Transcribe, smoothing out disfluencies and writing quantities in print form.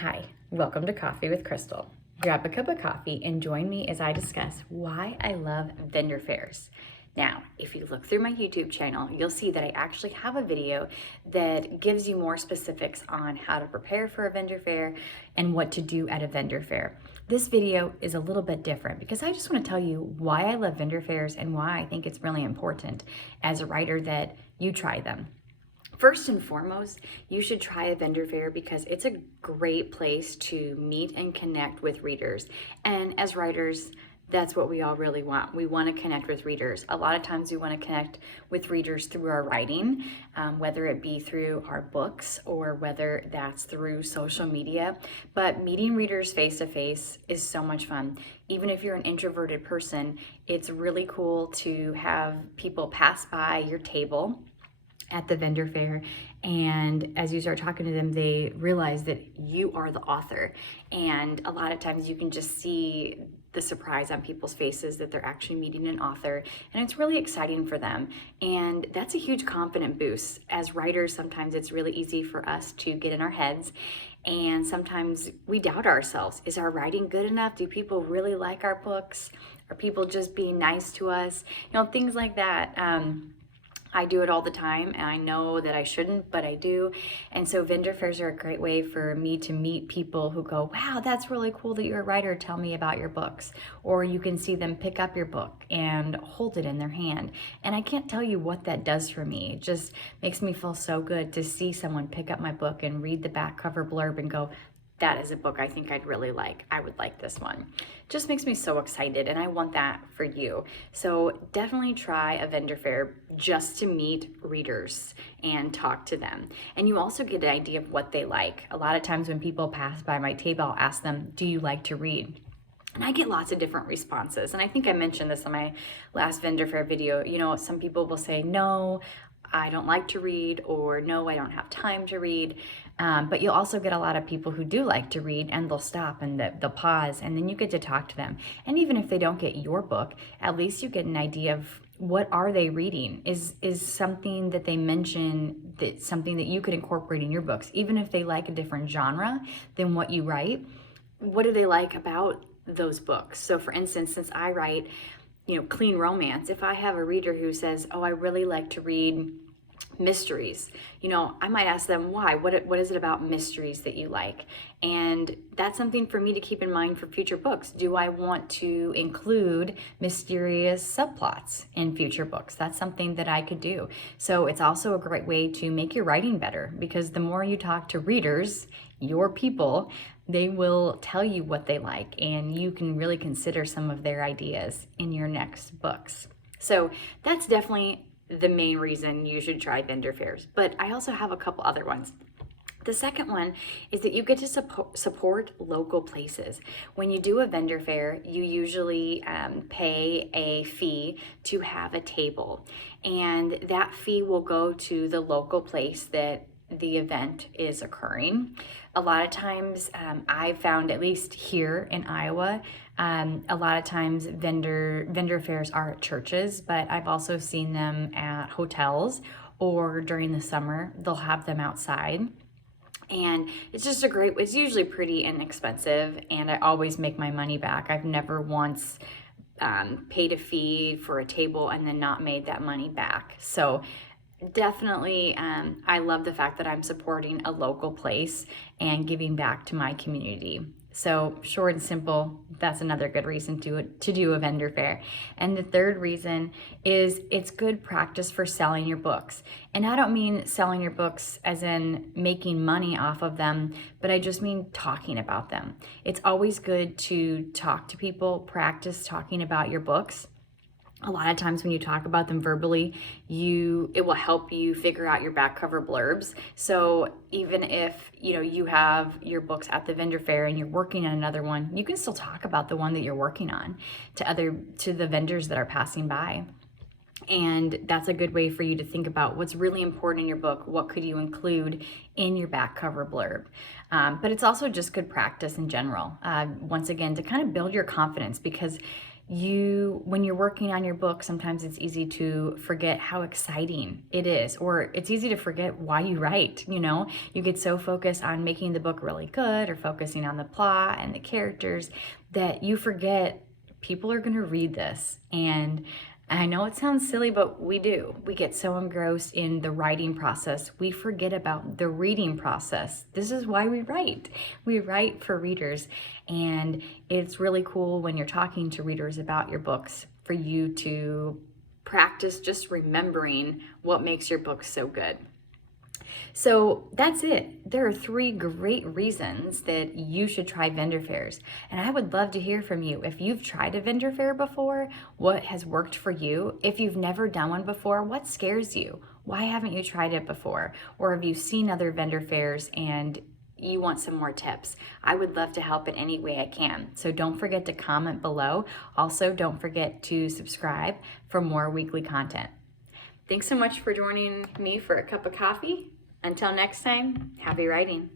Hi, welcome to Coffee with Crystal. Grab a cup of coffee and join me as I discuss why I love vendor fairs. Now, if you look through my YouTube channel, you'll see that I actually have a video that gives you more specifics on how to prepare for a vendor fair and what to do at a vendor fair. This video is a little bit different because I just want to tell you why I love vendor fairs and why I think it's really important as a writer that you try them. First and foremost, you should try a vendor fair because it's a great place to meet and connect with readers. And as writers, that's what we all really want. We want to connect with readers. A lot of times we want to connect with readers through our writing, whether it be through our books or whether that's through social media. But meeting readers face to face is so much fun. Even if you're an introverted person, it's really cool to have people pass by your table at the vendor fair, and as you start talking to them, they realize that you are the author. And a lot of times you can just see the surprise on people's faces that they're actually meeting an author, and it's really exciting for them. And that's a huge confidence boost. As writers, sometimes it's really easy for us to get in our heads, and sometimes we doubt ourselves. Is our writing good enough? Do people really like our books? Are people just being nice to us? Things like that. I do it all the time, and I know that I shouldn't, but I do. And so vendor fairs are a great way for me to meet people who go, wow, that's really cool that you're a writer. Tell me about your books. Or you can see them pick up your book and hold it in their hand. And I can't tell you what that does for me. It just makes me feel so good to see someone pick up my book and read the back cover blurb and go, that is a book I think I'd really like. I would like this one. Just makes me so excited, and I want that for you. So definitely try a vendor fair just to meet readers and talk to them. And you also get an idea of what they like. A lot of times when people pass by my table, I'll ask them, do you like to read? And I get lots of different responses. And I think I mentioned this in my last vendor fair video. Some people will say, no, I don't like to read, or no, I don't have time to read. But you'll also get a lot of people who do like to read, and they'll stop and they'll pause, and then you get to talk to them. And even if they don't get your book, at least you get an idea of what are they reading. Is something that they mention that something that you could incorporate in your books, even if they like a different genre than what you write. What do they like about those books? So for instance, since I write clean romance, if I have a reader who says, oh, I really like to read mysteries, I might ask them why. What is it about mysteries that you like? And that's something for me to keep in mind for future books. Do I want to include mysterious subplots in future books? That's something that I could do. So it's also a great way to make your writing better, because the more you talk to readers, your people, they will tell you what they like, and you can really consider some of their ideas in your next books. So that's definitely the main reason you should try vendor fairs. But I also have a couple other ones. The second one is that you get to support local places. When you do a vendor fair, you usually pay a fee to have a table, and that fee will go to the local place that the event is occurring. A lot of times, I've found, at least here in Iowa, a lot of times vendor fairs are at churches, but I've also seen them at hotels, or during the summer, they'll have them outside. And it's just it's usually pretty inexpensive, and I always make my money back. I've never once paid a fee for a table and then not made that money back. So definitely, I love the fact that I'm supporting a local place and giving back to my community. So short and simple, that's another good reason to do a vendor fair. And the third reason is it's good practice for selling your books. And I don't mean selling your books as in making money off of them, but I just mean talking about them. It's always good to talk to people, practice talking about your books. A lot of times when you talk about them verbally, it will help you figure out your back cover blurbs. So even if you have your books at the vendor fair and you're working on another one, you can still talk about the one that you're working on to the vendors that are passing by. And that's a good way for you to think about what's really important in your book. What could you include in your back cover blurb? But it's also just good practice in general. Once again, to kind of build your confidence, because when you're working on your book, sometimes it's easy to forget how exciting it is, or it's easy to forget why you write. You get so focused on making the book really good or focusing on the plot and the characters that you forget people are going to read this. And I know it sounds silly, but we do. We get so engrossed in the writing process, we forget about the reading process. This is why we write. We write for readers, and it's really cool when you're talking to readers about your books for you to practice just remembering what makes your book so good. So that's it. There are 3 great reasons that you should try vendor fairs. And I would love to hear from you. If you've tried a vendor fair before, what has worked for you? If you've never done one before, what scares you? Why haven't you tried it before? Or have you seen other vendor fairs and you want some more tips? I would love to help in any way I can. So don't forget to comment below. Also, don't forget to subscribe for more weekly content. Thanks so much for joining me for a cup of coffee. Until next time, happy writing.